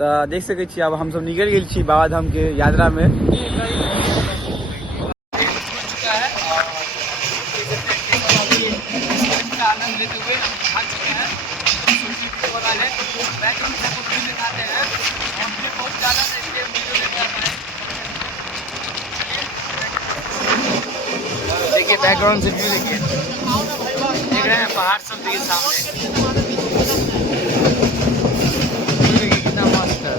तो देख सके छी अब हम सब निकल गए छी बाबा धाम के यात्रा में। आनंद लेते हुए भाग चुके हैं। बहुत ज़्यादा देखिए बैकग्राउंड से व्यू देखिए, देख रहे हैं पहाड़ सब के सामने, देखिए कितना मस्त है।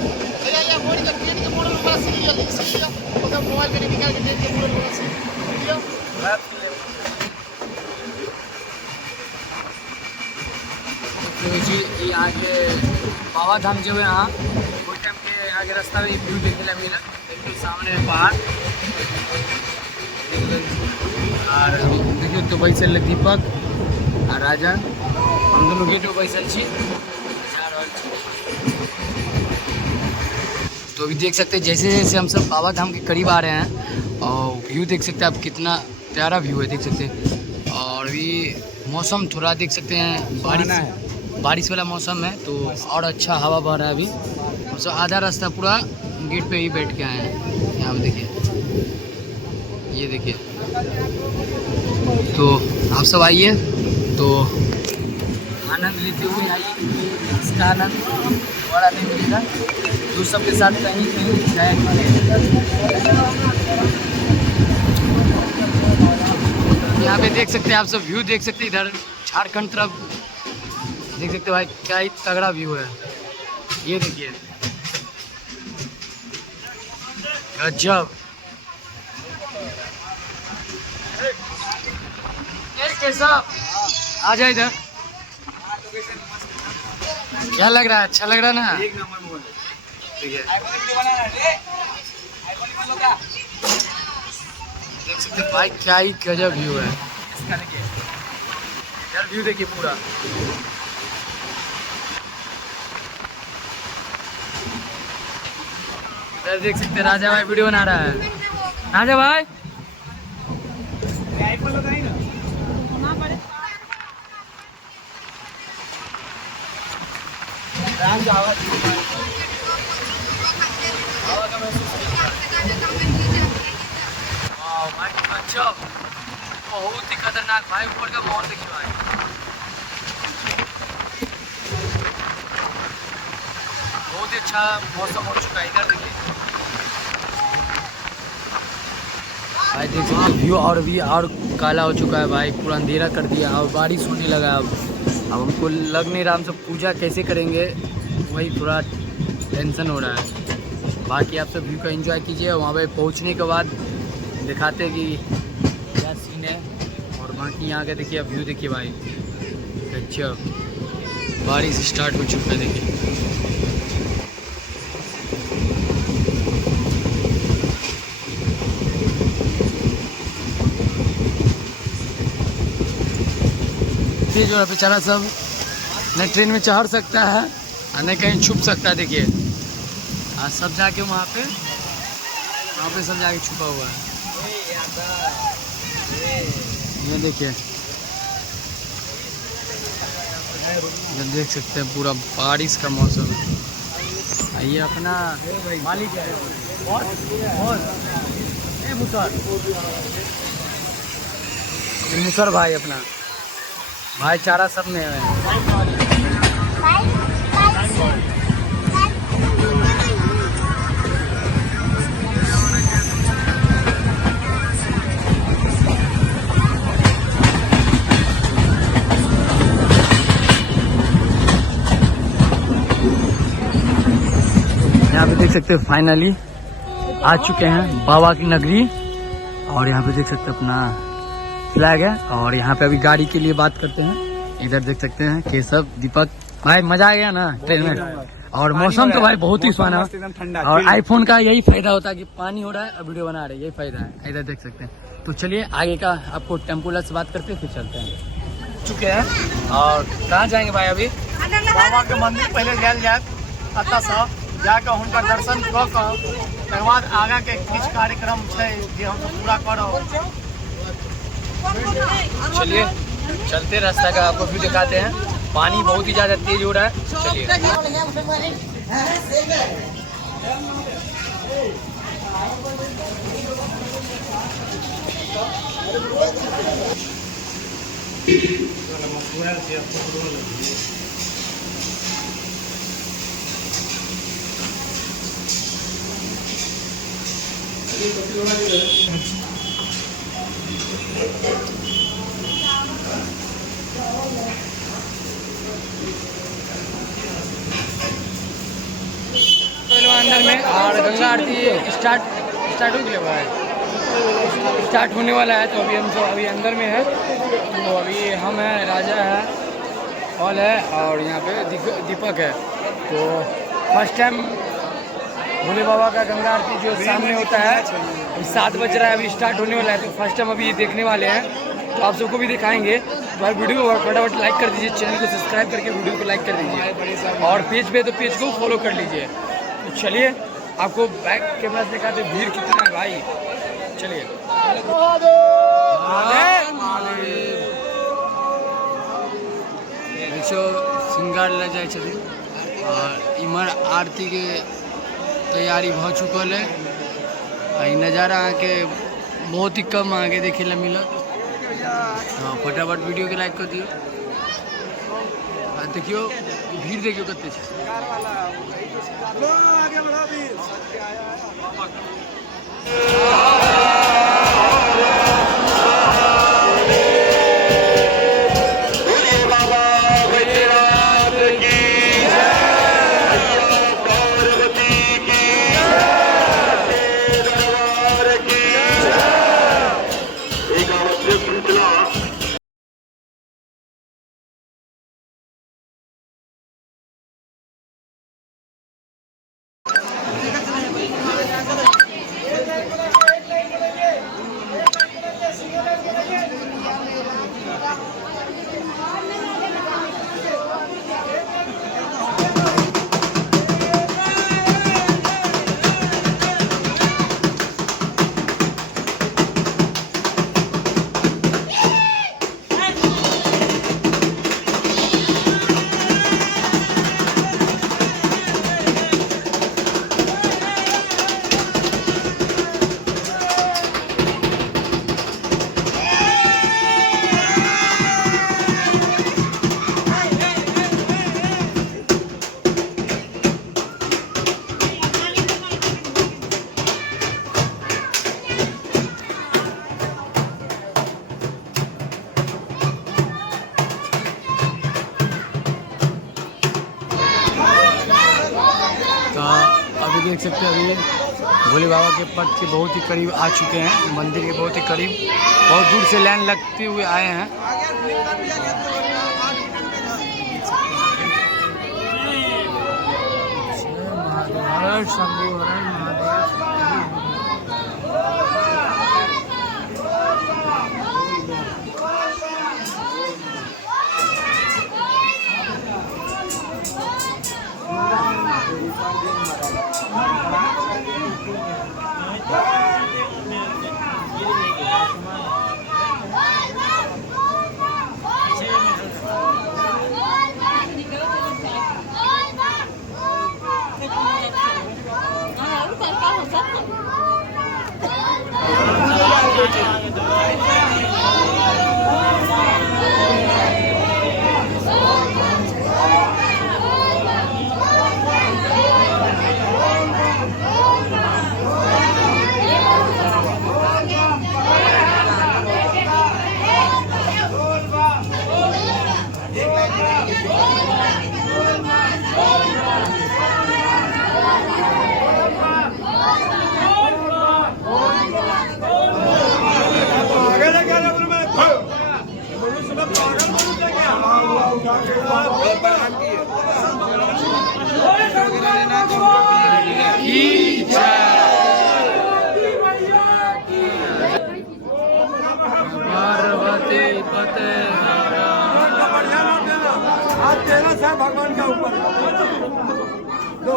ये आगे बाबा धाम जो है यहाँ कोई टाइम के आगे रास्ता में व्यू देखने मिला। देखिए सामने पहाड़ और देखिए तो बैसल दीपक और राजा, हम दोनों गेट पर बैसल छी। तो अभी देख सकते हैं जैसे जैसे हम सब बाबा धाम के करीब आ रहे हैं और व्यू देख सकते हैं आप, कितना प्यारा व्यू है देख सकते हैं। और अभी मौसम थोड़ा देख सकते हैं बारिश वाला मौसम है तो और अच्छा हवा बह रहा है। अभी हम सब आधा रास्ता पूरा गेट पे ही बैठ के आए हैं। यहाँ पे देखिए, ये देखिए, तो आप सब आइए तो आनंद लेते हुए आइए, इसका आनंद बड़ा नहीं मिलेगा। तो सबके साथ कहीं कहीं जाए। यहाँ पे देख सकते हैं आप सब व्यू देख सकते हैं, इधर झारखंड तरफ देख सकते हो भाई, क्या ही तगड़ा व्यू है। ये देखिए गजब। कैसा आ जाए इधर, क्या लग रहा है? अच्छा लग रहा है ना? एक नंबर मोबाइल देखिए, देख सकते भाई क्या ही गजब व्यू है इसका। देखिए यार व्यू देखिए पूरा। इधर देख सकते हैं राजा भाई वीडियो बना रहा है। राजा भाई अच्छा, बहुत ही खतरनाक भाई, ऊपर का माहौल देखिए भाई। बहुत ही अच्छा मौसम हो चुका है इधर देखिए भाई, देख सकते हैं व्यू और भी और काला हो चुका है भाई, पूरा अंधेरा कर दिया और बारिश होने लगा। अब हमको लग नहीं रहा हम सब पूजा कैसे करेंगे, वही थोड़ा टेंशन हो रहा है। बाकी आप सब व्यू का एंजॉय कीजिए, वहाँ पे पहुँचने के बाद दिखाते कि क्या सीन है। और बाकी यहाँ का देखिए व्यू देखिए भाई, अच्छा बारिश स्टार्ट हो चुका है देखिए। जो है बेचारा सब न ट्रेन में चढ़ सकता है और न कहीं छुप सकता है। देखिए आज सब जाके वहाँ पे सब जाके छुपा हुआ है। ये देखिए, ये देख सकते हैं पूरा बारिश का मौसम है। ये अपना मालिक है मुसर भाई, अपना भाईचारा सब में है। यहाँ पे देख सकते हैं फाइनली आ चुके हैं बाबा की नगरी। और यहाँ पे देख सकते हैं अपना फ्लैग है। और यहाँ पे अभी गाड़ी के लिए बात करते हैं। इधर देख सकते हैं केशव, दीपक भाई, मजा आ गया ना ट्रेन में? और मौसम तो भाई बहुत ही सुहाना। और आईफोन का यही फायदा होता है कि पानी हो रहा है, वीडियो बना रहे हैं, यही फायदा है। इधर देख सकते हैं। तो चलिए आगे का आपको टेम्पोला से बात करते हैं, फिर चलते हैं। चुके हैं और कहाँ जाएंगे भाई? अभी बाबा के मंदिर पहले जायल जाए, अतः से जाकर उनका दर्शन कऽ के बाद आगा के किछु कार्यक्रम है जे हम पूरा करब। चलिए चलते रास्ता का आपको व्यू दिखाते हैं। पानी बहुत ही ज्यादा तेज हो रहा है। चलिए अंदर में और गंगा आरती स्टार्ट हो गया है, स्टार्ट होने वाला है। तो अभी हम तो अभी अंदर में है। तो अभी हम हैं, राजा है, हॉल है और यहाँ पे दीपक है। तो फर्स्ट टाइम भोले बाबा का गंगा आरती जो सामने होता है, अभी 7 बज रहा है, अभी स्टार्ट होने वाला है। तो फर्स्ट टाइम अभी ये देखने वाले हैं, तो आप सबको भी दिखाएंगे। तो भाई वीडियो को फटाफट लाइक कर दीजिए, चैनल को सब्सक्राइब करके वीडियो को लाइक कर दीजिए और पेज पे तो पेज को फॉलो कर लीजिए। तो चलिए आपको बैक कैमरा से दिखाते भीड़ कितना है भाई। चलिए श्रृंगार ले जाए छथिन और इमर आरती के तैयारी भ चुकल है। ई नज़ारा के बहुत ही कम आगे देखे ला मिलत। हाँ फटाफट वीडियो के लाइक कर दियो। देखियो भीड़ देखियो कते छै। अभी देख सकते हैं, अभी भोले बाबा के पद के बहुत ही करीब आ चुके हैं, मंदिर के बहुत ही करीब। बहुत दूर से लाइन लगते हुए आए हैं। हर शंभू हर महादेव। भगवान का ऊपर दो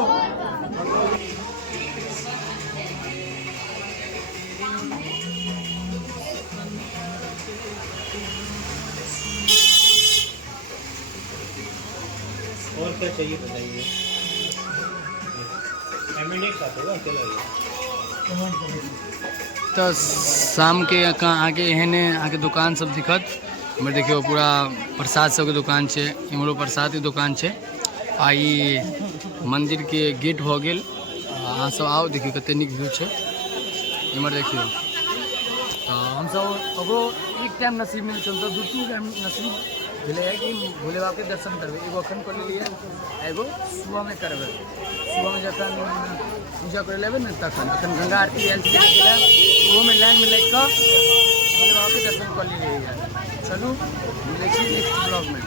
और क्या चाहिए बताइए। तो शाम के आगे एहने आगे दुकान सब दिखत मैं देखियो पूरा प्रसाद सब के दुकान छे इमरो प्रसाद की दुकान छे आई मंदिर के गेट हो गेल अहाँ सब आओ देखियो कते निक व्यू छे इमर देखियो तो हम सब ओकरो एक टाइम नसीब मिल छन तो दू टाइम नसीब भेले है कि भोले बाबा के दर्शन करबे एगो अखन कर लिए एगो सुबह में करबे सुबह में जखन पूजा कर लेबे न तखन अखन गंगा आरती आयल छे वो में लाइन में लग के भोले बाबा के दर्शन कर लिए चलू मिले छी नेक्स्ट ब्लॉग में।